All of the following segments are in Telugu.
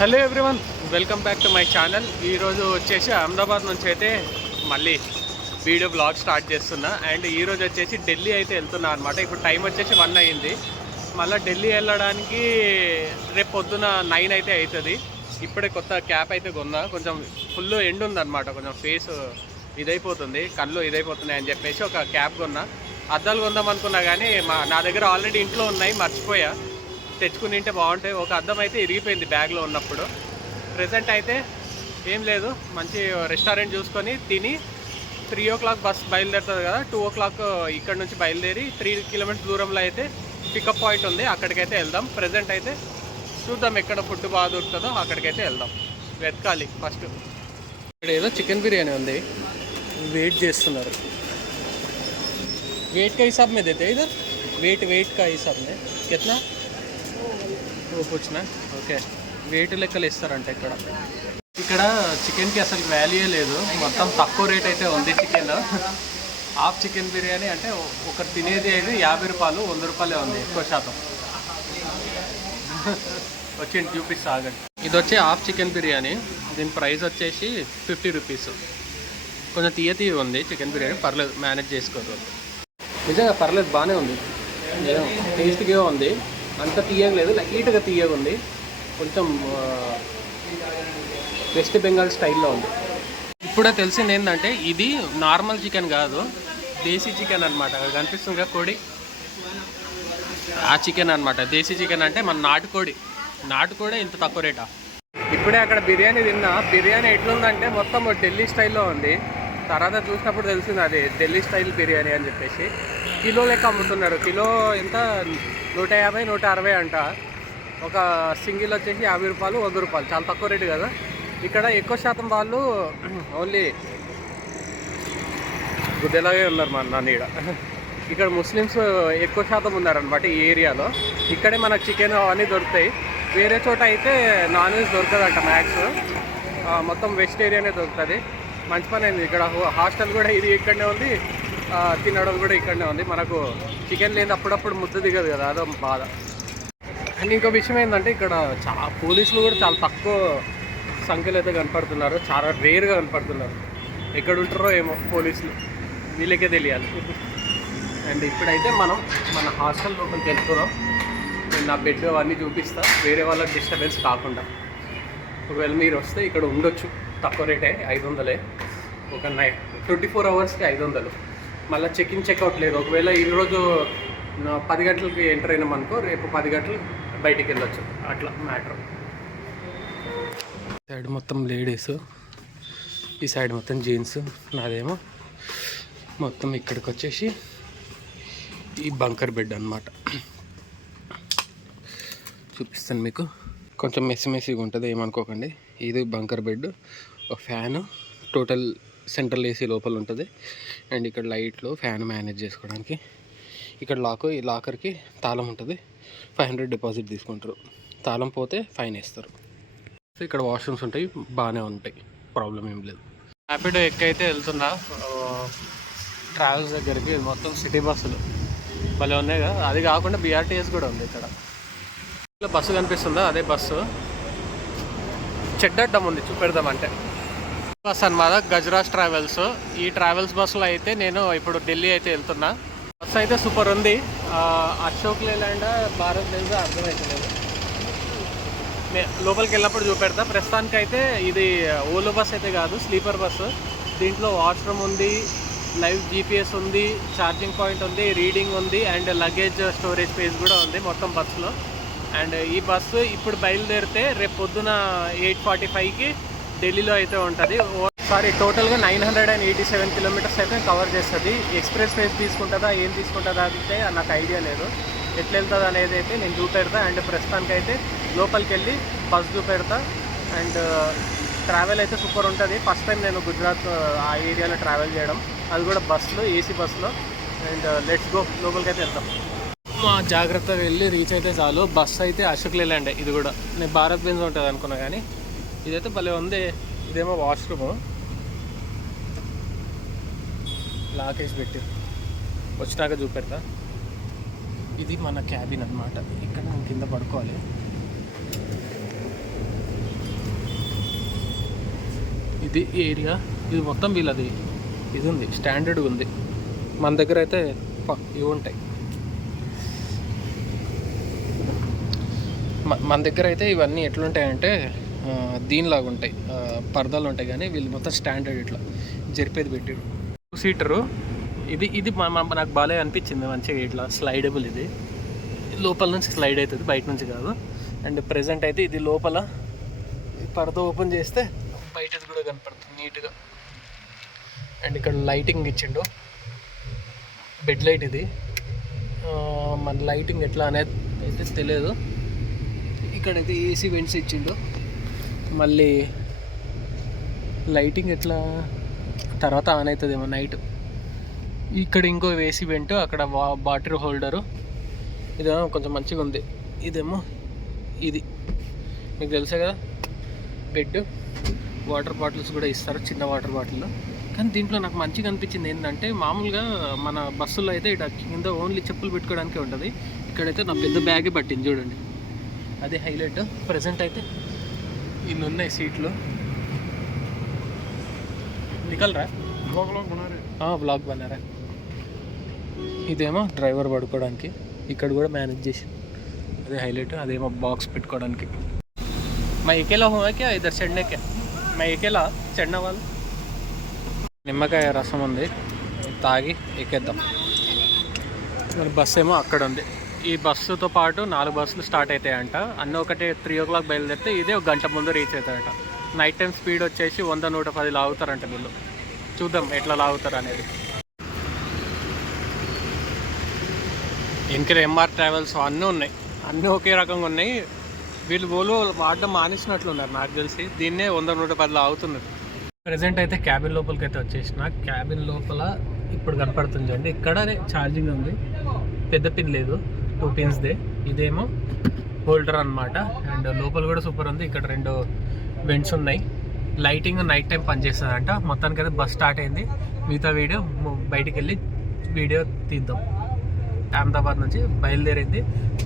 Hello everyone welcome back to my channel. ఈరోజు వచ్చేసి అహ్మదాబాద్ నుంచి అయితే మళ్ళీ వీడియో బ్లాగ్ స్టార్ట్ చేస్తున్నా. అండ్ ఈరోజు వచ్చేసి ఢిల్లీ అయితే వెళ్తున్నా అనమాట ఇప్పుడు టైం వచ్చేసి వన్ అయ్యింది మళ్ళీ ఢిల్లీ వెళ్ళడానికి రేపు పొద్దున నైన్ అయితే అవుతుంది. ఇప్పుడే కొత్త క్యాప్ అయితే కొన్నా. కొంచెం ఫుల్ ఎండ్ ఉందన్నమాట. కొంచెం ఫేస్ ఇదైపోతుంది. కళ్ళు ఇదైపోతున్నాయి అని చెప్పేసి ఒక క్యాప్ కొన్నా. అద్దాలు కొందాం అనుకున్నా కానీ మా నా దగ్గర ఆల్రెడీ ఇంట్లో ఉన్నాయి. మర్చిపోయా. తెచ్చుకుని తింటే బాగుంటాయి ఒక అద్దం అయితే ఇరిగిపోయింది బ్యాగ్లో ఉన్నప్పుడు ప్రజెంట్ అయితే ఏం లేదు మంచి రెస్టారెంట్ చూసుకొని తిని త్రీ ఓ క్లాక్ బస్ బయలుదేరుతుంది కదా టూ ఓ క్లాక్ ఇక్కడ నుంచి బయలుదేరి త్రీ కిలోమీటర్స్ దూరంలో అయితే పికప్ పాయింట్ ఉంది అక్కడికైతే వెళ్దాం ప్రజెంట్ అయితే చూద్దాం ఎక్కడ ఫుడ్ బాగా దొరుకుతుందో అక్కడికైతే వెళ్దాం వెతకాలి ఫస్ట్ ఇక్కడ ఏదో చికెన్ బిర్యానీ ఉంది వెయిట్ చేస్తున్నారు वेट का हिसाब में देते हैं इधर वेट वेट का हिसाब में कितना ఓ పూछना ఓకే వెయిట్ లెక్కలు ఇస్తారంట ఇక్కడ. ఇక్కడ చికెన్కి అసలు వాల్యూ లేదు. మొత్తం తక్కువ రేట్ అయితే ఉంది చికెన్. హాఫ్ చికెన్ బిర్యానీ అంటే ఒకరు తినేది అయితే యాభై రూపాయలు వంద రూపాయలే ఉంది ఎక్కువ శాతం. వచ్చింది చూపిస్తా ఆగండి. ఇది వచ్చి హాఫ్ చికెన్ బిర్యానీ. దీని ప్రైస్ వచ్చేసి ఫిఫ్టీ రూపీస్ కొంచెం తీయ తీయ ఉంది చికెన్ బిర్యానీ పర్లేదు మేనేజ్ చేసుకోవచ్చు. నిజంగా పర్లేదు బాగానే ఉంది. టేస్ట్గా ఉంది. అంత తీయగలేదు లైట్గా తీయగా ఉంది. కొంచెం వెస్ట్ బెంగాల్ స్టైల్లో ఉంది. ఇప్పుడే తెలిసింది ఏంటంటే ఇది నార్మల్ చికెన్ కాదు దేశీ చికెన్ అనమాట కనిపిస్తుంది కదా కోడి? ఆ చికెన్ అనమాట దేశీ చికెన్ అంటే మన నాటుకోడి. నాటుకోడే ఇంత తక్కువ రేటా? ఇప్పుడే అక్కడ బిర్యానీ తిన్నా. బిర్యానీ ఎట్లుందంటే మొత్తం ఢిల్లీ స్టైల్లో ఉంది. తర్వాత చూసినప్పుడు తెలిసింది అది ఢిల్లీ స్టైల్ బిర్యానీ అని చెప్పేసి. కిలో లెక్క అమ్ముతున్నారు కిలో ఎంత? నూట యాభై నూట అరవై అంట. ఒక సింగిల్ వచ్చేసి యాభై రూపాయలు వంద రూపాయలు. చాలా తక్కువ రేటు కదా? ఇక్కడ ఎక్కువ శాతం వాళ్ళు ఓన్లీ గుద్దెలాగే ఉన్నారు మన నాన్న ఇక్కడ ఇక్కడ ముస్లిమ్స్ ఎక్కువ శాతం ఉన్నారనమాట ఈ ఏరియాలో. ఇక్కడే మనకు చికెన్ అవన్నీ దొరుకుతాయి. వేరే చోట అయితే నాన్ వెజ్ దొరకదంట మ్యాక్స్ మొత్తం వెజిటేరియనే దొరుకుతుంది. మంచి పని అయింది. ఇక్కడ హాస్టల్ కూడా ఇది ఇక్కడనే ఉంది. తినడం కూడా ఇక్కడనే ఉంది. మనకు చికెన్ లేని అప్పుడప్పుడు ముద్ద దిగదు కదా అదో బాధ. అండ్ ఇంకో విషయం ఏంటంటే ఇక్కడ చాలా పోలీసులు కూడా చాలా తక్కువ సంఖ్యలో అయితే కనపడుతున్నారు. చాలా రేర్గా కనపడుతున్నారు. ఎక్కడ ఉంటారో ఏమో పోలీసులు. వీళ్ళకే తెలియాలి. అండ్ ఇప్పుడైతే మనం మన హాస్టల్ లోపలికి వెళ్తున్నాం. నేను నా బెడ్ అవన్నీ చూపిస్తా. వేరే వాళ్ళకి డిస్టర్బెన్స్ కాకుండా. ఒకవేళ మీరు వస్తే ఇక్కడ ఉండొచ్చు. తక్కువ రేటే ఐదు వందలే. ఒక నైట్ ట్వంటీ ఫోర్ అవర్స్కి ఐదు వందలు. మళ్ళీ చెక్ ఇన్ చెక్అవుట్ లేదు. ఒకవేళ ఈరోజు పది గంటలకి ఎంటర్ అయినాం అనుకో రేపు పది గంటలు బయటికి వెళ్ళొచ్చు. అట్లా మ్యాటర్ సైడ్ మొత్తం లేడీస్ ఈ సైడ్ మొత్తం జీన్స్ నాదేమో మొత్తం ఇక్కడికి వచ్చేసి ఈ బంకర్ బెడ్ అన్నమాట. చూపిస్తాను మీకు. కొంచెం మెస్సి మెస్సిగా ఉంటుంది ఏమనుకోకండి. ఇది బంకర్ బెడ్ ఒక ఫ్యాను టోటల్ సెంట్రల్ ఏసీ లోపల ఉంటుంది. అండ్ ఇక్కడ లైట్లు ఫ్యాన్ మేనేజ్ చేసుకోవడానికి ఇక్కడ లాక్ ఈ లాకర్కి తాళం ఉంటుంది. ఫైవ్ హండ్రెడ్ డిపాజిట్ తీసుకుంటారు. తాళం పోతే ఫైన్ వేస్తారు. సో ఇక్కడ వాష్రూమ్స్ ఉంటాయి బాగానే ఉంటాయి. ప్రాబ్లం ఏం లేదు. ర్యాపిడో ఎక్కైతే వెళ్తున్నా ట్రావెల్స్ దగ్గరికి మొత్తం సిటీ బస్సులు. భలే ఉన్నాయి కదా. అది కాకుండా బీఆర్టీఎస్ కూడా ఉంది ఇక్కడ. బస్సు కనిపిస్తుందా? అదే బస్సు. చెడ్డడ్డం ఉంది చూపెడదామంటే. బస్ అనమాట గజరాజ్ ట్రావెల్స్. ఈ ట్రావెల్స్ బస్సులో అయితే నేను ఇప్పుడు ఢిల్లీ అయితే వెళ్తున్నా. బస్సు అయితే సూపర్ ఉంది. అశోక్ లేలాండ్ భారత్ దేశ అర్థమవుతలేదు లోపలికి వెళ్ళినప్పుడు చూపెడతా. ప్రస్తుతానికి అయితే ఇది ఓలో బస్ అయితే కాదు స్లీపర్ బస్సు. దీంట్లో వాష్రూమ్ ఉంది లైవ్ జీపీఎస్ ఉంది ఛార్జింగ్ పాయింట్ ఉంది రీడింగ్ ఉంది అండ్ లగేజ్ స్టోరేజ్ స్పేస్ కూడా ఉంది మొత్తం బస్సులో. అండ్ ఈ బస్సు ఇప్పుడు బయలుదేరితే రేపు పొద్దున ఎయిట్ ఫార్టీ ఫైవ్కి ఢిల్లీలో అయితే ఉంటుంది. సారీ టోటల్గా nine hundred and eighty seven kilometres అయితే కవర్ చేస్తుంది. ఎక్స్ప్రెస్ వేస్ తీసుకుంటుందా ఏం తీసుకుంటుందా అంటే నాకు ఐడియా లేదు. ఎట్లా వెళ్తుంది అనేది అయితే నేను చూపెడతా. అండ్ ప్రస్తుతానికి అయితే లోపలికి వెళ్ళి బస్ చూపెడతా. అండ్ ట్రావెల్ అయితే సూపర్ ఉంటుంది. ఫస్ట్ టైం నేను గుజరాత్ ఆ ఏరియాలో ట్రావెల్ చేయడం. అది కూడా బస్సులో ఏసీ బస్సులో. And let's go. లోపలికి అయితే వెళ్తాం మా జాగ్రత్తగా వెళ్ళి రీచ్ అయితే చాలు. బస్ అయితే అశోక్ లేలాండ్. ఇది కూడా. నేను భారత్ బెంజ్ ఉంటుంది అనుకున్నా కానీ. ఇదైతే భలే ఉంది. ఇదేమో వాష్రూమ్ లాకేజ్ పెట్టి. వచ్చినాక చూపెడతా. ఇది మన క్యాబిన్ అన్నమాట. ఇక్కడ మనం కింద పడుకోవాలి. ఇది ఏరియా ఇది మొత్తం వీళ్ళది. ఇది ఉంది. స్టాండర్డ్ ఉంది. మన దగ్గర అయితే ప- ఇవి ఉంటాయి. మన దగ్గర అయితే ఇవన్నీ ఎట్లుంటాయంటే దీనిలాగా ఉంటాయి పర్దాలు పరదాలు ఉంటాయి కానీ వీళ్ళు మొత్తం స్టాండర్డ్ ఇట్లా జరిపేది పెట్టారు. టూ సీటరు ఇది ఇది మా- నాకు బాగా అనిపించింది మంచిగా ఇట్లా స్లైడబుల్ ఇది. లోపల నుంచి స్లైడ్ అవుతుంది బయట నుంచి కాదు. అండ్ ప్రెసెంట్ అయితే ఇది లోపల. ఈ పరద ఓపెన్ చేస్తే బయటది కూడా కనపడుతుంది నీట్గా. అండ్ ఇక్కడ లైటింగ్ ఇచ్చిండు. బెడ్ లైట్ ఇది. మన లైటింగ్ ఎట్లా అనేది అయితే తెలియదు. ఇక్కడైతే ఏసీ వెంట్స్ ఇచ్చిండు. మళ్ళీ లైటింగ్ ఎట్లా? తర్వాత ఆన్ అవుతుందేమో నైట్. ఇక్కడ ఇంకో వేసి వెంట అక్కడ వా బాటిల్ హోల్డరు. ఇదేమో కొంచెం మంచిగా ఉంది. ఇదేమో ఇది. మీకు తెలుసా కదా? బెడ్ వాటర్ బాటిల్స్ కూడా ఇస్తారు చిన్న వాటర్ బాటిల్ కానీ దీంట్లో నాకు మంచిగా అనిపించింది ఏంటంటే మామూలుగా మన బస్సులో అయితే ఇట కింద ఓన్లీ చెప్పులు పెట్టుకోవడానికే ఉంటుంది. ఇక్కడైతే నా పెద్ద బ్యాగే పట్టింది చూడండి. అదే హైలైట్. ప్రజెంట్ అయితే ఇన్ని ఉన్నాయి సీట్లు. నికల్ రా? బనారా ఇదేమో డ్రైవర్ పడుకోవడానికి ఇక్కడ కూడా మేనేజ్ చేసి. అదే హైలైట్ అదేమో బాక్స్ పెట్టుకోవడానికి. మా ఎకేలా హోమాకే ఇద్దరు చెన్నకే. మా ఎకేలా చెన్న వాళ్ళు. నిమ్మకాయ రసం ఉంది తాగి ఎక్కేద్దాం మరి బస్ ఏమో అక్కడ ఉంది. ఈ బస్సుతో పాటు నాలుగు బస్సులు స్టార్ట్ అవుతాయంట. అన్నీ ఒకటి త్రీ ఓ క్లాక్ బయలుదేరితే ఇదే ఒక గంట ముందు రీచ్ అవుతాయంట. నైట్ టైం స్పీడ్ వచ్చేసి వంద నూట పది లాగుతారంట వీళ్ళు. చూద్దాం ఎట్లా లాగుతారు అనేది. ఇంకా ఎంఆర్ ట్రావెల్స్ అన్నీ ఉన్నాయి. అన్నీ ఒకే రకంగా ఉన్నాయి. వీళ్ళు ఓలో వాడడం మానేసినట్లున్నారు నాకు తెలిసి. దీన్నే వంద నూట పదిలో అవుతున్నారు ప్రజెంట్ అయితే క్యాబిన్ లోపలికి అయితే వచ్చేసిన. క్యాబిన్ లోపల ఇప్పుడు కనపడుతుంది చూడండి. ఇక్కడనే ఛార్జింగ్ ఉంది. పెద్ద పిన్ లేదు. టూ పిన్స్దే ఇదేమో హోల్డర్ అన్నమాట. అండ్ లోపల కూడా సూపర్ ఉంది. ఇక్కడ రెండు వెంట్స్ ఉన్నాయి. లైటింగ్ నైట్ టైం పనిచేస్తుందంట. మొత్తానికి అయితే బస్ స్టార్ట్ అయింది. మిగతా వీడియో బయటికి వెళ్ళి వీడియో తీద్దాం. అహ్మదాబాద్ నుంచి బయలుదేరింది.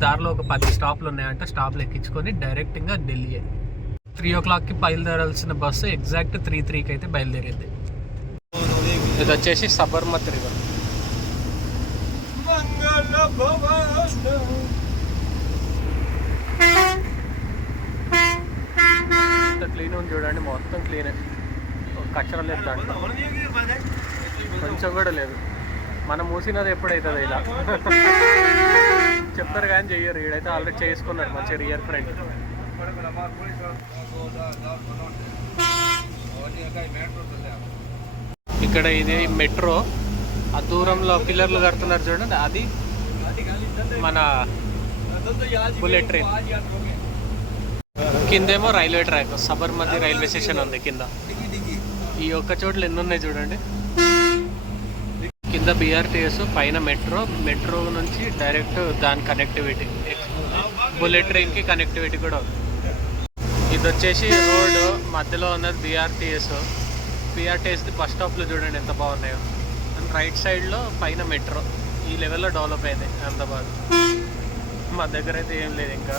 దారిలో ఒక పది స్టాప్లు ఉన్నాయంట. స్టాప్లు ఎక్కించుకొని డైరెక్ట్గా ఢిల్లీ త్రీ ఓ క్లాక్కి బయలుదేరాల్సిన బస్సు ఎగ్జాక్ట్ త్రీ త్రీకి అయితే బయలుదేరింది. ఇది వచ్చేసి సబర్మతి రివర్. క్లీన్ ఉంది చూడండి మొత్తం క్లీన్ కచ్చరం లేదు దాంట్లో. కొంచెం కూడా లేదు. మనం మూసినది ఎప్పుడైతుంది ఇలా? చెప్తారు కానీ చెయ్యరు. ఈడైతే ఆల్రెడీ చేసుకున్నారు మంచి రియర్ ఫ్రెండ్ ఇక్కడ ఇది మెట్రో ఆ దూరంలో పిల్లర్లు కడుతున్నారు చూడండి. అది మన bullet train కిందేమో railway track Sabarmati railway station ఉంది కింద. ఈ ఒక్క చోట్ల ఎన్ని ఉన్నాయి చూడండి. కింద బీఆర్టీఎస్ పైన మెట్రో మెట్రో నుంచి డైరెక్ట్ దాని కనెక్టివిటీ బుల్లెట్ ట్రైన్కి కనెక్టివిటీ కూడా ఉంది. ఇది వచ్చేసి రోడ్ మధ్యలో ఉన్నది బిఆర్టీఎస్ బీఆర్టీఎస్ది బస్ స్టాప్లు చూడండి ఎంత బాగున్నాయో. రైట్ సైడ్లో పైన మెట్రో. ఈ లెవెల్లో డెవలప్ అయింది అహ్మదాబాద్. మా దగ్గర అయితే ఏం లేదు ఇంకా.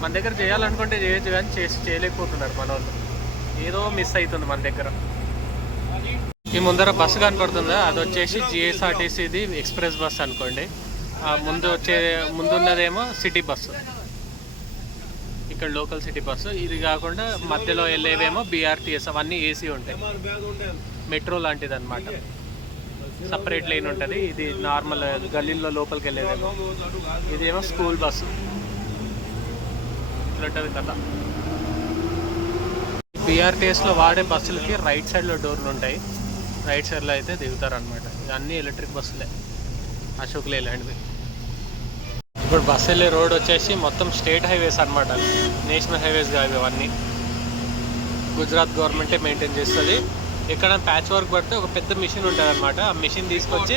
మన దగ్గర చేయాలనుకుంటే చేయొచ్చు కానీ చేసి చేయలేకపోతున్నారు మన వాళ్ళు ఏదో మిస్ అవుతుంది మన దగ్గర. ఈ ముందర బస్సు కనపడుతుందా? అది వచ్చేసి జిఎస్ఆర్టీసీది ఎక్స్ప్రెస్ బస్ అనుకోండి. ముందు వచ్చే ముందున్నదేమో సిటీ బస్సు ఇక్కడ లోకల్ సిటీ బస్సు ఇది కాకుండా మధ్యలో వెళ్ళేవేమో బీఆర్టీఎస్ అవన్నీ ఏసీ ఉంటాయి. మెట్రో లాంటిది అనమాట సపరేట్ లైన్ ఉంటుంది. ఇది నార్మల్ గల్లీల్లో లోపలికి వెళ్ళేదేమో. ఇదేమో స్కూల్ బస్సు. ఇట్లుంటుంది కథ. బీఆర్టీఎస్లో వాడే బస్సులకి రైట్ సైడ్లో డోర్లు ఉంటాయి. రైట్ సైడ్లో అయితే దిగుతారు అనమాట అన్నీ ఎలక్ట్రిక్ బస్సులే. అశోక్ లేలాంటివి ఇప్పుడు బస్సు వెళ్ళే రోడ్ వచ్చేసి మొత్తం స్టేట్ హైవేస్ అనమాట నేషనల్ హైవేస్ కాదు ఇవన్నీ. గుజరాత్ గవర్నమెంటే మెయింటైన్ చేస్తుంది. ఎక్కడ ప్యాచ్ వర్క్ పడితే ఒక పెద్ద మిషన్ ఉంటుంది అనమాట ఆ మిషన్ తీసుకొచ్చి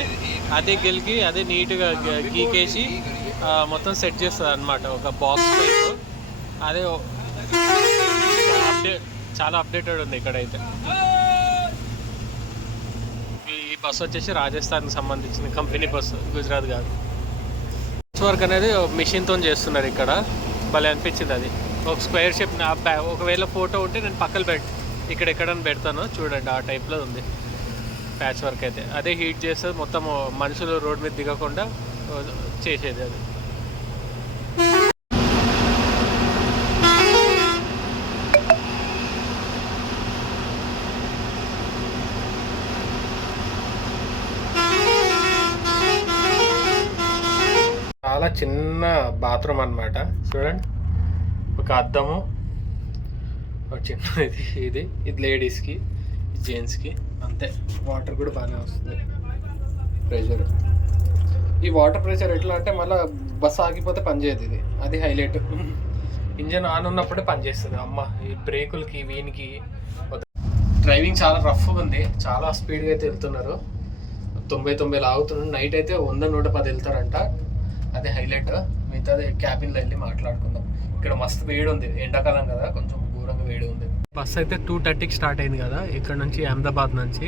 అదే గెలికి అదే నీట్గా గీకేసి మొత్తం సెట్ చేస్తుంది అనమాట ఒక బాక్స్ టైప్. అదే చాలా అప్డేట్ చాలా అప్డేటెడ్ ఉంది ఇక్కడైతే. ఈ బస్సు వచ్చేసి రాజస్థాన్కి సంబంధించిన కంపెనీ బస్సు గుజరాత్ కాదు. ప్యాచ్ వర్క్ అనేది మిషన్తో చేస్తున్నారు ఇక్కడ. భలే అనిపించింది అది. ఒక స్క్వేర్ షేప్ ఒకవేళ ఫోటో ఉంటే నేను పక్కన పెట్టి ఇక్కడ ఎక్కడని పెడతాను. చూడండి ఆ టైప్లో ఉంది. ప్యాచ్ వర్క్ అయితే. అదే హీట్ చేస్తే మొత్తం మనుషులు రోడ్ మీద దిగకుండా చేసేది అది. చాలా చిన్న బాత్రూమ్ అన్నమాట. చూడండి. ఒక అద్దము ఒక ఇది ఇది. ఇది లేడీస్కి జెంట్స్కి. అంతే. వాటర్ కూడా బాగానే వస్తుంది. ప్రెషర్ ఈ వాటర్ ప్రెషర్ ఎట్లా అంటే మళ్ళీ బస్ ఆగిపోతే పనిచేయదు ఇది. అది హైలైట్. ఇంజన్ ఆన్ ఉన్నప్పుడే పనిచేస్తుంది అమ్మ ఈ బ్రేకులకి వీనికి. డ్రైవింగ్ చాలా రఫ్గా ఉంది. చాలా స్పీడ్గా అయితే వెళ్తున్నారు. తొంభై తొంభై లాగుతున్నారు నైట్ అయితే వంద నూట పది వెళ్తారంట. అదే హైలైట్. మిగతాది క్యాబిన్లో వెళ్ళి మాట్లాడుకుందాం. ఇక్కడ మస్తు వేడి ఉంది. ఎండాకాలం కదా. కొంచెం ఘోరంగా వేడి ఉంది. బస్ అయితే టూ థర్టీకి స్టార్ట్ అయింది కదా ఇక్కడ నుంచి అహ్మదాబాద్ నుంచి.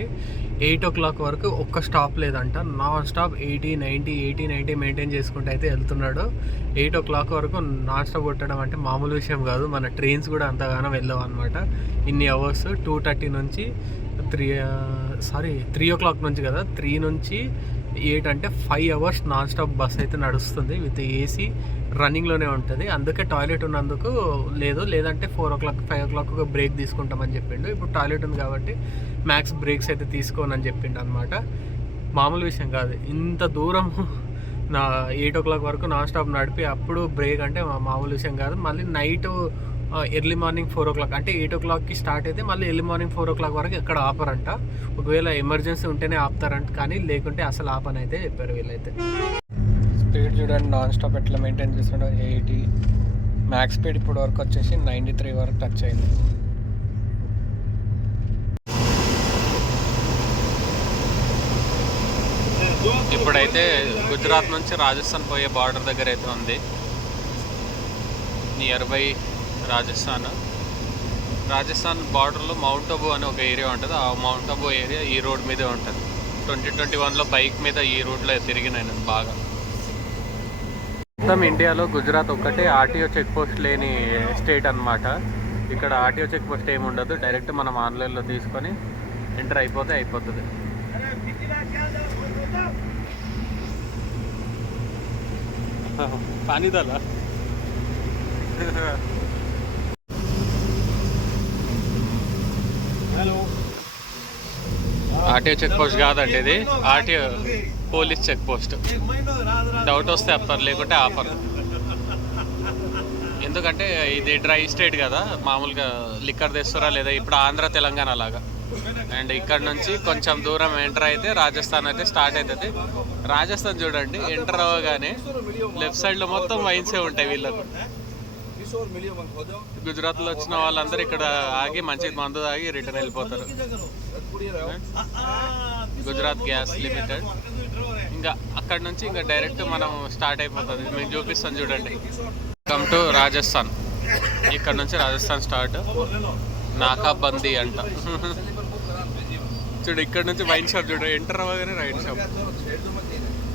ఎయిట్ ఓ క్లాక్ వరకు ఒక్క స్టాప్ లేదంట. Non stop eighty ninety eighty ninety maintain చేసుకుంటూ అయితే వెళ్తున్నాడు. ఎయిట్ ఓ క్లాక్ వరకు నాన్ స్టాప్ కొట్టడం అంటే మామూలు విషయం కాదు. మన ట్రైన్స్ కూడా అంతగానో వెళ్ళవు అనమాట ఇన్ని అవర్స్ టూ థర్టీ నుంచి three sorry three o'clock నుంచి కదా త్రీ నుంచి ఎయిట్ అంటే five hours non stop bus అయితే నడుస్తుంది. విత్ ఏసీ రన్నింగ్లోనే ఉంటుంది. అందుకే టాయిలెట్ ఉన్నందుకు లేదు. లేదంటే four o'clock five o'clock ఒక బ్రేక్ తీసుకుంటామని చెప్పిండు. ఇప్పుడు టాయిలెట్ ఉంది కాబట్టి మ్యాక్స్ బ్రేక్స్ అయితే తీసుకోనని చెప్పిండు అనమాట మామూలు విషయం కాదు. ఇంత దూరం నా ఎయిట్ ఓ క్లాక్ వరకు నాన్ స్టాప్ నడిపి అప్పుడు బ్రేక్ అంటే మామూలు విషయం కాదు. మళ్ళీ night early morning four o'clock అంటే ఎయిట్ ఓ క్లాక్కి స్టార్ట్ అయితే మళ్ళీ early morning four o'clock వరకు ఎక్కడ ఆపరంట. ఒకవేళ ఎమర్జెన్సీ ఉంటేనే ఆపుతారంట. కానీ లేకుంటే అసలు ఆపని అయితే చెప్పారు వీళ్ళైతే. స్పీడ్ చూడండి నాన్ స్టాప్ ఎట్లా మెయింటైన్ చేస్తుండో. ఎయిటీ మ్యాక్స్ స్పీడ్ ఇప్పుడు వరకు వచ్చేసి నైంటీ త్రీ వరకు టచ్ అయింది. ఇప్పుడైతే గుజరాత్ నుంచి రాజస్థాన్ పోయే బార్డర్ దగ్గర అయితే ఉంది. Near by Rajasthan. రాజస్థాన్ బార్డర్లో మౌంట్ అబు అని ఒక ఏరియా ఉంటుంది. ఆ మౌంట్ అబు ఏరియా ఈ రోడ్ మీదే ఉంటుంది. ట్వంటీ ట్వంటీ వన్లో బైక్ మీద ఈ రోడ్లో తిరిగిన నేను బాగా. మొత్తం ఇండియాలో గుజరాత్ ఒక్కటే ఆర్టీఓ చెక్ పోస్ట్ లేని స్టేట్ అన్నమాట. ఇక్కడ ఆర్టీఓ చెక్ పోస్ట్ ఏమి ఉండదు. డైరెక్ట్ మనం ఆన్లైన్లో తీసుకొని ఎంటర్ అయిపోతే అయిపోతుంది. పానీ దాలా ఆర్టీఓ చెక్ పోస్ట్ కాదండి ఇది. RTO police check post. Doubt వస్తే అప్పర్ లేకుంటే ఆఫర్ ఎందుకంటే ఇది డ్రై స్టేట్ కదా మామూలుగా లిక్కర్ తెస్తారా లేదా ఇప్పుడు ఆంధ్ర తెలంగాణ లాగా. అండ్ ఇక్కడ నుంచి కొంచెం దూరం ఎంటర్ అయితే రాజస్థాన్ అయితే స్టార్ట్ అవుతుంది రాజస్థాన్ చూడండి ఎంటర్ అవ్వగానే లెఫ్ట్ సైడ్లో మొత్తం వైన్సే ఉంటాయి వీళ్ళకు. గుజరాత్లో వచ్చిన వాళ్ళందరూ ఇక్కడ ఆగి మంచి మందు తాగి రిటర్న్ వెళ్ళిపోతారు. గుజరాత్ గ్యాస్ లిమిటెడ్. ఇంకా అక్కడ నుంచి ఇంకా డైరెక్ట్ మనం స్టార్ట్ అయిపోతుంది. మేము చూపిస్తాం చూడండి. కమ్ టు రాజస్థాన్ ఇక్కడ నుంచి రాజస్థాన్ స్టార్ట్ నాకాబందీ అంట. చూడు ఇక్కడ నుంచి వైన్ షాప్ చూడు. ఎంటర్ అవ్వగానే వైన్ షాప్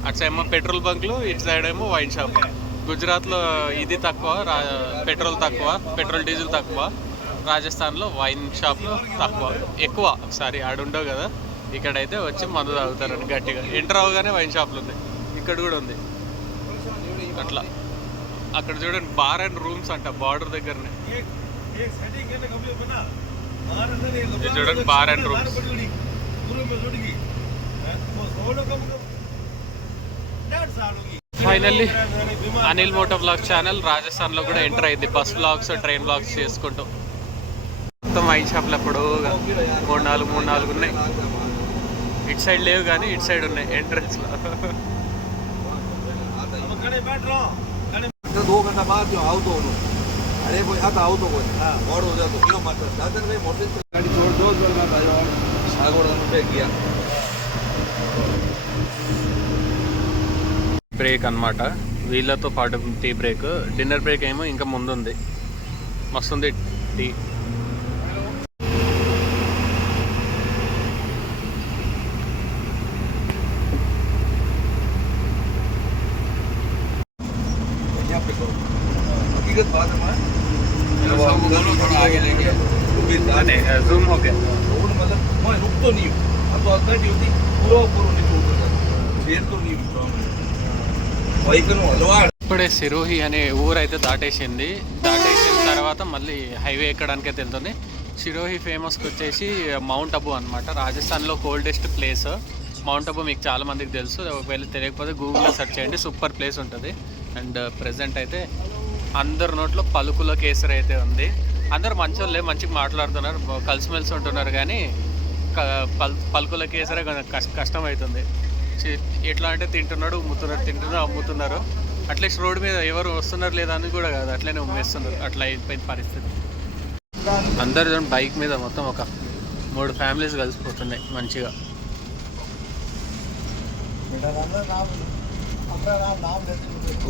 అట్స్ ఏమో పెట్రోల్ బంక్లు ఇటు సైడ్ ఏమో వైన్ షాప్ గుజరాత్లో ఇది తక్కువ పెట్రోల్ తక్కువ పెట్రోల్ డీజిల్ తక్కువ. రాజస్థాన్లో వైన్ షాప్లు తక్కువ. ఎక్కువ. సారీ ఆడుండవు కదా. ఇక్కడైతే వచ్చి మందు తాగుతారని గట్టిగా. ఎంటర్ అవగానే వైన్ షాప్లు ఉంది ఇక్కడ కూడా ఉంది. అట్లా. అక్కడ చూడండి బార్ అండ్ రూమ్స్ అంట బార్డర్ దగ్గరనే. చూడండి bar and rooms. Finally Anil moto blog channel రాజస్థాన్లో కూడా ఎంటర్ అయింది. బస్ బ్లాగ్స్ ట్రైన్ బ్లాగ్స్ చేసుకుంటూ. మొత్తం వైన్ షాప్లు ఎప్పుడు మూడు నాలుగు మూడు నాలుగు ఉన్నాయి. ఇటు సైడ్ లేవు కానీ ఇటు సైడ్ ఉన్నాయి ఎంట్రన్స్లో तो दो घंटा बाद जो आओ तो उन्हों अरे कोई आता आओ तो कोई और हो जाओ तो क्यों मत दादर भाई मोटे गाड़ी जोड़ दो जोड़ मत आ जाओ सागोड़ पे किया బ్రేక్ అన్నమాట వీళ్ళతో పాటు టీ బ్రేక్ డిన్నర్ బ్రేక్ ఏమో ఇంకా ముందుంది మస్తుంది టీ यहाँ पे करो हकीकत बात है मां बोलो थोड़ा आगे लेके वो भी दाने జూమ్ ఓకే रोड मतलब मैं रुक तो नहीं हूँ अब तो अल्टरनेट होती पूरा ऊपर नीचे उतर जाता देर तो नहीं रुकता हूँ బైక్ ను అలవాటు ఇప్పుడే సిరోహి అనే ఊరు అయితే దాటేసింది దాటేసిన తర్వాత మళ్ళీ హైవే ఎక్కడానికి అయితే వెళ్తుంది సిరోహి ఫేమస్కి వచ్చేసి మౌంట్ అబు అనమాట రాజస్థాన్లో కోల్డెస్ట్ ప్లేస్ మౌంట్ అబు మీకు చాలా మందికి తెలుసు ఒకవేళ తెలియకపోతే గూగుల్లో సెర్చ్ చేయండి సూపర్ ప్లేస్ ఉంటుంది అండ్ ప్రజెంట్ అయితే అందరి నోట్లో పలుకుల కేసరి అయితే ఉంది. అందరు మంచోళ్ళే మంచిగా మాట్లాడుతున్నారు కలిసిమెలిసి ఉంటున్నారు కానీ పలుకుల కేసరే కొంచెం కష్ట కష్టం అవుతుంది ఎట్లా అంటే తింటున్నాడు ఉమ్ముతున్నారు తింటున్నారు అమ్ముతున్నారు. అట్లీస్ట్ రోడ్డు మీద ఎవరు వస్తున్నారు లేదా అని కూడా కాదు అట్లనే ఉమ్మేస్తున్నారు. అట్లా అయిపోయిన పరిస్థితి. అందరు బైక్ మీద మొత్తం ఒక మూడు ఫ్యామిలీస్ కలిసిపోతున్నాయి మంచిగా.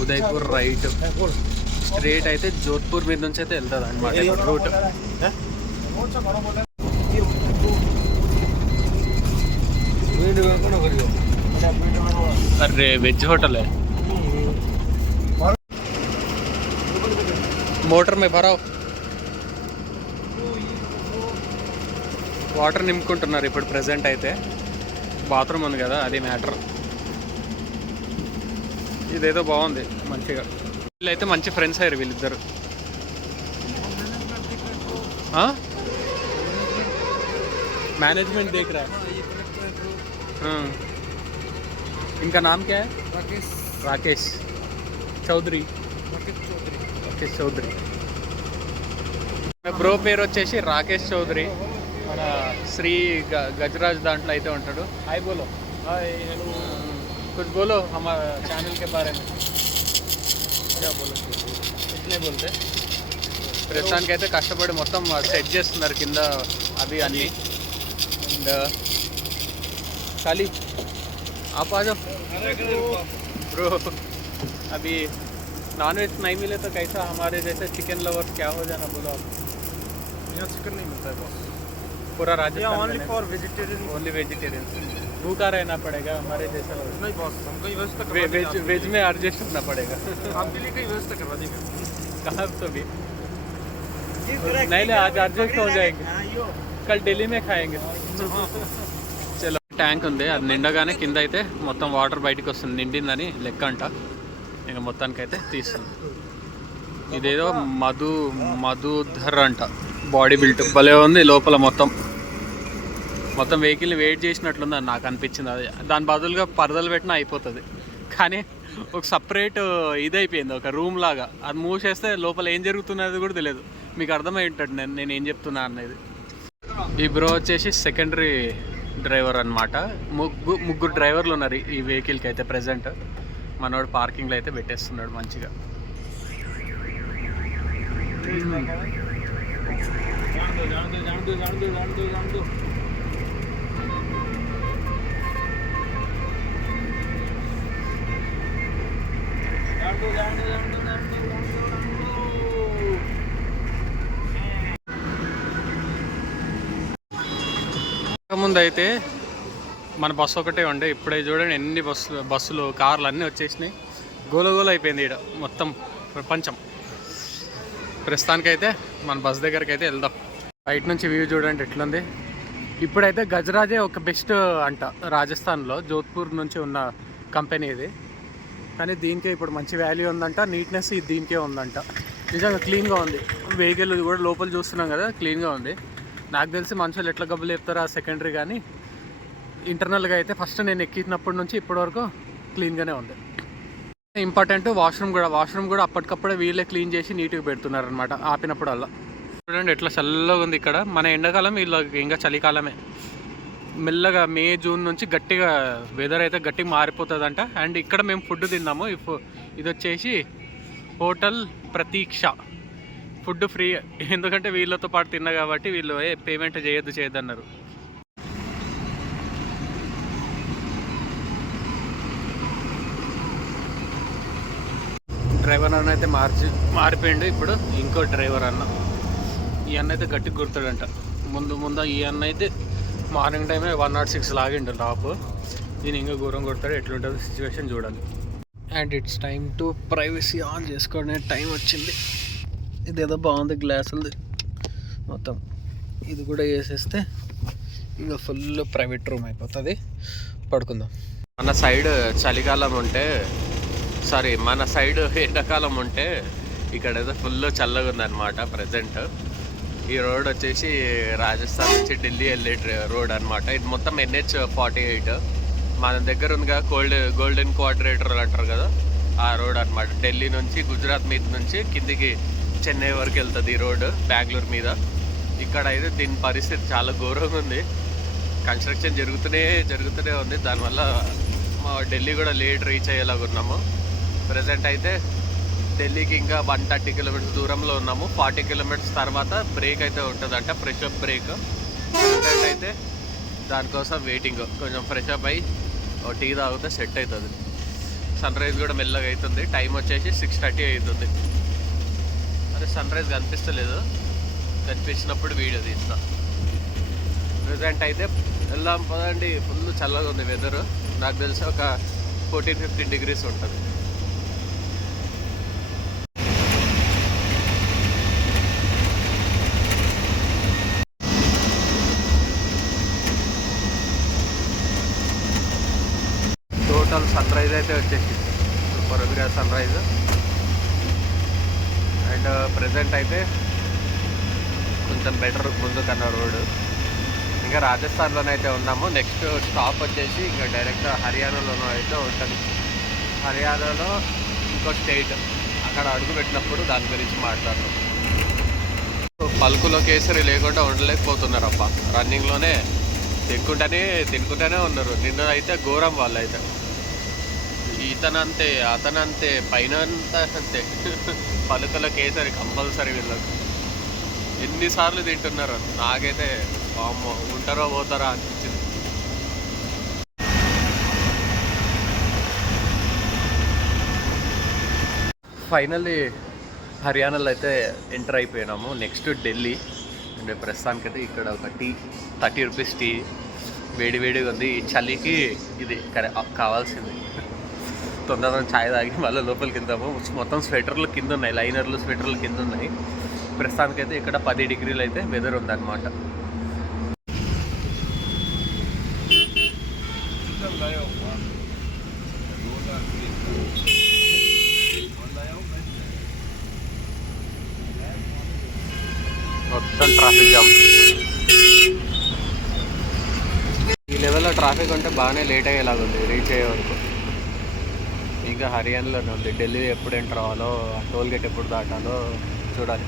ఉదయ్పూర్ రైట్. స్ట్రేట్ అయితే జోధ్పూర్ మీద నుంచి అయితే వెళ్తుంది అనమాట రూట్ అరే వెజ్ హోటల్. మోటార్ మే భరావ్ వాటర్ నింపుకుంటున్నారు ఇప్పుడు ప్రెసెంట్ అయితే. బాత్రూమ్ ఉంది కదా అది మ్యాటర్. ఇదేదో బాగుంది మంచిగా. వీళ్ళైతే మంచి ఫ్రెండ్స్ అయ్యారు వీళ్ళిద్దరు. మేనేజ్మెంట్ దగ్గర ఇంకా నామ్ క్యా రాకేష్. రాకేష్. చౌదరి. రాకేష్ చౌదరి. బ్రో పేరు వచ్చేసి రాకేష్ చౌదరి. మన శ్రీ గజరాజ్ దాంట్లో అయితే ఉంటాడు. హాయ్ బోలో హాయ్ హలో కొంచెం బోలో మా ఛానల్కే బారే ఇట్లే బోల్తే ప్రస్తుతానికి అయితే కష్టపడి మొత్తం సెట్ చేస్తున్నారు కింద అవి అన్నీ అండ్ ఖాళీ आप आ जाओ ब्रो अभी नॉन वेज नहीं मिले तो कैसा हमारे जैसे चिकन लवर क्या हो जाना बोलो आप यहाँ चिकन नहीं मिलता है बॉस पूरा यहाँ Rajasthan only for vegetarian only vegetarian भूखा रहना पड़ेगा हमारे जैसा नहीं बॉस हम कहीं व्यवस्था वे, करवा देंगे वेज वेज में एडजस्ट होना पड़ेगा आपके- आपके लिए कहीं व्यवस्था करवा देंगे कहाँ तो भी नहीं नहीं आज एडजस्ट हो जाएंगे कल दिल्ली में खाएंगे చలో ట్యాంక్ ఉంది అది నిండగానే కింద అయితే మొత్తం వాటర్ బయటకు వస్తుంది నిండిందని లెక్క అంట ఇక మొత్తానికి అయితే తీస్తుంది ఇదేదో మధు మధుధర్ అంట బాడీ బిల్ట్ భలే ఉంది లోపల మొత్తం మొత్తం వెహికల్ని వెయిట్ చేసినట్లుంది అని నాకు అనిపించింది. అది దాని బదులుగా పరదలు పెట్టినా అయిపోతుంది. కానీ ఒక సపరేట్ ఇదైపోయింది. అయిపోయింది ఒక రూమ్ లాగా. అది మూసేస్తే లోపల ఏం జరుగుతున్నది కూడా తెలియదు. మీకు అర్థమై నేను నేను ఏం చెప్తున్నా అనేది. ఈ బ్రో వచ్చేసి సెకండరీ డ్రైవర్ అనమాట ముగ్గు ముగ్గురు డ్రైవర్లు ఉన్నారు ఈ వెహికల్కి అయితే ప్రెసెంట్ మనోడు పార్కింగ్లో అయితే పెట్టేస్తున్నాడు మంచిగా. ముందు అయితే మన బస్సు ఒకటే ఉండే ఇప్పుడే చూడండి ఎన్ని బస్సులు బస్సులు కార్లు అన్నీ వచ్చేసినాయి. గోలగోల అయిపోయింది ఇక్కడ మొత్తం ప్రపంచం. ప్రస్తుతానికైతే మన బస్ దగ్గరికి అయితే వెళ్దాం. బయట నుంచి వ్యూ చూడండి ఎట్లుంది. ఇప్పుడైతే గజరాజే ఒక బెస్ట్ అంట రాజస్థాన్లో జోధ్పూర్ నుంచి ఉన్న కంపెనీ ఇది. కానీ దీనికే ఇప్పుడు మంచి వాల్యూ ఉందంట నీట్నెస్ దీనికే ఉందంట. నిజంగా క్లీన్గా ఉంది. వెహికల్ కూడా లోపల చూస్తున్నాం కదా క్లీన్గా ఉంది. నాకు తెలిసి మనుషులు ఎట్లా గబ్బులు చెప్తారు ఆ సెకండరీ కానీ. ఇంటర్నల్గా అయితే ఫస్ట్ నేను ఎక్కినప్పటి నుంచి ఇప్పటివరకు క్లీన్గానే ఉంది. ఇంపార్టెంట్ వాష్రూమ్ కూడా వాష్రూమ్ కూడా అప్పటికప్పుడే వీళ్ళే క్లీన్ చేసి నీట్గా పెడుతున్నారు అనమాట ఆపినప్పుడల్లా. చూడండి ఎట్లా చల్లగా ఉంది ఇక్కడ. మన ఎండాకాలం వీళ్ళకి ఇంకా చలికాలమే. మెల్లగా మే జూన్ నుంచి గట్టిగా వెదర్ అయితే గట్టిగా మారిపోతుందంట. అండ్ ఇక్కడ మేము ఫుడ్ తిన్నాము. ఇది వచ్చేసి హోటల్ ప్రతీక్ష. Food free. ఎందుకంటే వీళ్ళతో పాటు తిన్నా కాబట్టి వీళ్ళు ఏ పేమెంట్ చేయొద్దు చేయొద్దన్నారు. డ్రైవర్ అన్న అయితే మార్చి మారిపోయిండు ఇప్పుడు. ఇంకో డ్రైవర్ అన్న. ఈ అన్న అయితే గట్టిగా గుర్తుడంట. ముందు ముందు ఈ అన్న అయితే మార్నింగ్ టైమే వన్ నాట్ సిక్స్ లాగిండు టాప్ దీని ఇంకా ఘోరం కొడతాడు. ఎట్లుంటుంది సిచ్యువేషన్ చూడాలి. And it's time to privacy on చేసుకునే టైం వచ్చింది. ఇదేదో బాగుంది గ్లాసులది. మొత్తం ఇది కూడా వేసేస్తే ఇంకా ఫుల్ ప్రైవేట్ రూమ్ అయిపోతుంది. పడుకుందాం. మన సైడ్ చలికాలం ఉంటే సారీ మన సైడ్ ఎండాకాలం ఉంటే ఇక్కడ ఏదో ఫుల్ చల్లగా ఉందన్నమాట ప్రజెంట్ ఈ రోడ్ వచ్చేసి రాజస్థాన్ నుంచి ఢిల్లీ వెళ్ళే రోడ్ అన్నమాట. ఇది మొత్తం ఎన్హెచ్ ఫార్టీ ఎయిట్. మన దగ్గర ఉందిగా గోల్డ్ గోల్డెన్ క్వాడ్రేటర్ అంటారు కదా ఆ రోడ్ అన్నమాట. ఢిల్లీ నుంచి గుజరాత్ మీద నుంచి కిందికి చెన్నై వరకు వెళ్తుంది ఈ రోడ్ బెంగళూరు మీద. ఇక్కడ అయితే దీని పరిస్థితి చాలా ఘోరంగా ఉంది. కన్స్ట్రక్షన్ జరుగుతూనే జరుగుతూనే ఉంది. దానివల్ల మా ఢిల్లీ కూడా లేట్ రీచ్ అయ్యేలాగా ఉన్నాము. ప్రజెంట్ అయితే ఢిల్లీకి ఇంకా వన్ థర్టీ కిలోమీటర్స్ దూరంలో ఉన్నాము. ఫార్టీ కిలోమీటర్స్ తర్వాత బ్రేక్ అయితే ఉంటుందంట ఫ్రెష్ అప్ బ్రేక్ అయితే దానికోసం వెయిటింగ్ కొంచెం ఫ్రెష్ అప్ అయ్యి ఓ టీ తాగితే సెట్ అవుతుంది సన్ రైజ్ కూడా మెల్లగా అవుతుంది టైం వచ్చేసి సిక్స్ థర్టీ అవుతుంది అదే సన్ రైజ్ కనిపిస్తలేదు. కనిపించినప్పుడు వీడియో తీస్తా. ప్రజెంట్ అయితే వెళ్దాం పదండి. ఫుల్ చల్లగా ఉంది వెదర్ నాకు తెలిసి ఒక ఫోర్టీన్ ఫిఫ్టీన్ డిగ్రీస్ ఉంటుంది టోటల్ సన్ రైజ్ అయితే వచ్చేసి సూపర్ ఉంది సన్ రైజ్ అండ్ ప్రజెంట్ అయితే కొంచెం బెటర్ ముందు కన్నా రోడ్ ఇంకా రాజస్థాన్లోనే అయితే ఉన్నాము. నెక్స్ట్ స్టాప్ వచ్చేసి ఇంకా డైరెక్ట్ హర్యానాలోనూ అయితే ఉంటుంది. హర్యానాలో ఇంకో స్టేట్ అక్కడ అడుగు పెట్టినప్పుడు దాని గురించి మాట్లాడతాం పలుకులో కేసరి లేకుండా ఉండలేకపోతున్నారు అబ్బా రన్నింగ్లోనే తినుకుంటానే తినుకుంటానే ఉన్నారు. నిన్న అయితే ఘోరం వాళ్ళు అయితే ఇతనంతే అతనంతే పైన అంతా. అంతే పలుకల కేసరి కంపల్సరీ వీళ్ళకు. ఎన్నిసార్లు తింటున్నారు? నాకైతే అమ్మో ఉంటారో పోతారా అనిపించింది. ఫైనల్లీ హర్యానాలో అయితే ఎంటర్ అయిపోయినాము. నెక్స్ట్ ఢిల్లీ. అంటే ప్రస్తుతానికైతే ఇక్కడ ఒక టీ థర్టీ రూపీస్ టీ వేడి వేడిగా ఉంది. ఈ చలికి ఇది కరెక్ట్ కావాల్సింది. తొందరగా ఛాయ్ తాగి మళ్ళీ లోపలికి వెళ్తాము మొత్తం స్వెటర్లు కింద ఉన్నాయి లైనర్లు స్వెటర్లు కింద ఉన్నాయి. ప్రస్తుతానికి అయితే ఇక్కడ పది డిగ్రీలు అయితే వెదర్ ఉందన్నమాట. మొత్తం ట్రాఫిక్ జామ్ ఈ లెవెల్లో ట్రాఫిక్ ఉంటే బాగానే లేట్ అయ్యేలాగుంది రీచ్ అయ్యే వరకు. ఇంకా హర్యానాలోనే ఉంది. ఢిల్లీ ఎప్పుడు ఎంటర్ అవ్వాలో టోల్ గేట్ ఎప్పుడు దాటాలో చూడాలి.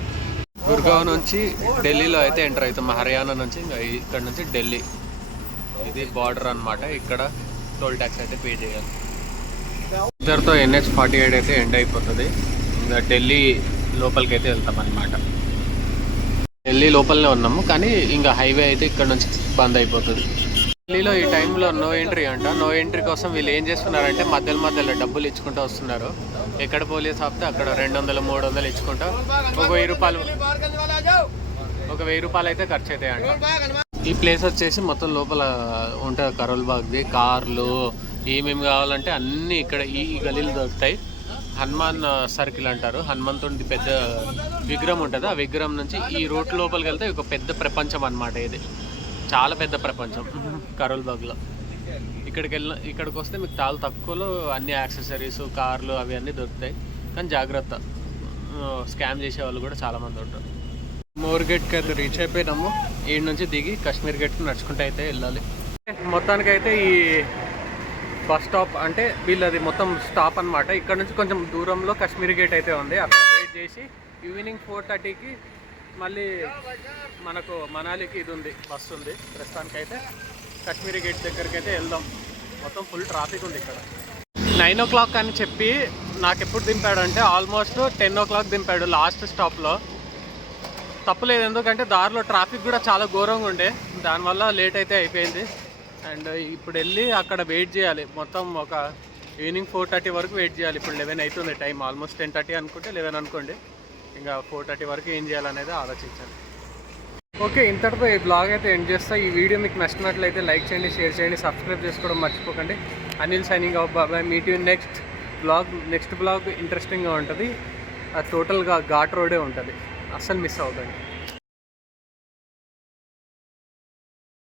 గుర్గావ్ నుంచి ఢిల్లీలో అయితే ఎంటర్ అవుతాం. హర్యానా నుంచి ఇంకా ఇక్కడ నుంచి ఢిల్లీ. ఇది బార్డర్ అన్నమాట. ఇక్కడ టోల్ ట్యాక్స్ అయితే పే చేయాలి. ఇద్దరితో ఎన్హెచ్ ఫార్టీ ఎయిట్ అయితే ఎండ్ అయిపోతుంది. ఇంకా ఢిల్లీ లోపలికి అయితే వెళ్తాం అనమాట ఢిల్లీ లోపలనే ఉన్నాము. కానీ ఇంకా హైవే అయితే ఇక్కడ నుంచి బంద్ అయిపోతుంది. ఢిల్లీలో ఈ టైంలో నో ఎంట్రీ అంట. నో ఎంట్రీ కోసం వీళ్ళు ఏం చేస్తున్నారంటే మధ్యలో మధ్యలో డబ్బులు ఇచ్చుకుంటూ వస్తున్నారు. ఎక్కడ పోలీస్ ఆపితే అక్కడ రెండు వందలు మూడు వందలు ఇచ్చుకుంటా ఒక వెయ్యి రూపాయలు ఒక వెయ్యి రూపాయలు అయితే ఖర్చు అవుతాయి అంట ఈ ప్లేస్ వచ్చేసి మొత్తం లోపల ఉంటుంది కరోల్ బాగ్ది కార్లు ఏమేమి కావాలంటే అన్నీ ఇక్కడ ఈ గలీలు దొరుకుతాయి. హనుమాన్ సర్కిల్ అంటారు. హనుమంతుడి పెద్ద విగ్రహం ఉంటుంది. ఆ విగ్రహం నుంచి ఈ రోడ్ లోపలికి వెళ్తే ఒక పెద్ద ప్రపంచం అన్నమాట ఇది. చాలా పెద్ద ప్రపంచం కరోల్ బాగ్లో. ఇక్కడికి వెళ్ళిన ఇక్కడికి వస్తే మీకు చాలా తక్కువలో అన్ని యాక్సెసరీస్ కార్లు అవి అన్నీ దొరుకుతాయి. కానీ జాగ్రత్త. స్కామ్ చేసే వాళ్ళు కూడా చాలామంది ఉంటారు. మోర్ గేట్కి అయితే రీచ్ అయిపోయినాము. ఈ నుంచి దిగి కాశ్మీర్ గేట్కి నడుచుకుంటూ అయితే వెళ్ళాలి. మొత్తానికి అయితే ఈ బస్ స్టాప్ అంటే వీళ్ళది మొత్తం స్టాప్ అన్నమాట. ఇక్కడ నుంచి కొంచెం దూరంలో కాశ్మీర్ గేట్ అయితే ఉంది. అక్కడ వెయిట్ చేసి ఈవినింగ్ ఫోర్ థర్టీకి మళ్ళీ మనకు మనాలికి ఇది ఉంది బస్ ఉంది. ప్రస్తుతానికి అయితే కాశ్మీరీ గేట్ దగ్గరికి అయితే వెళ్దాం. మొత్తం ఫుల్ ట్రాఫిక్ ఉంది ఇక్కడ. నైన్ ఓ క్లాక్ అని చెప్పి నాకు ఎప్పుడు దింపాడు అంటే ఆల్మోస్ట్ టెన్ ఓ క్లాక్ దింపాడు లాస్ట్ స్టాప్లో తప్పులేదు ఎందుకంటే దారిలో ట్రాఫిక్ కూడా చాలా ఘోరంగా ఉండే. దానివల్ల లేట్ అయితే అయిపోయింది. అండ్ ఇప్పుడు వెళ్ళి అక్కడ వెయిట్ చేయాలి. మొత్తం ఒక ఈవినింగ్ ఫోర్ థర్టీ వరకు వెయిట్ చేయాలి. ఇప్పుడు లెవెన్ అవుతుంది టైం ఆల్మోస్ట్ టెన్ థర్టీ అనుకుంటే లెవెన్ అనుకోండి. ఇంకా ఫోర్ థర్టీ వరకు ఏం చేయాలనేది ఆలోచించాలి. ఓకే ఇంతటితో ఈ బ్లాగ్ అయితే ఎండ్ చేస్తా. ఈ వీడియో మీకు నచ్చినట్లయితే లైక్ చేయండి షేర్ చేయండి సబ్స్క్రైబ్ చేసుకోవడం మర్చిపోకండి. అనిల్ సైనింగ్ ఆఫ్ బాబాయ్ meet you next blog. Next blog ఇంట్రెస్టింగ్గా ఉంటుంది. అది టోటల్గా ఘాట్ రోడే ఉంటుంది. అస్సలు మిస్ అవుతుంది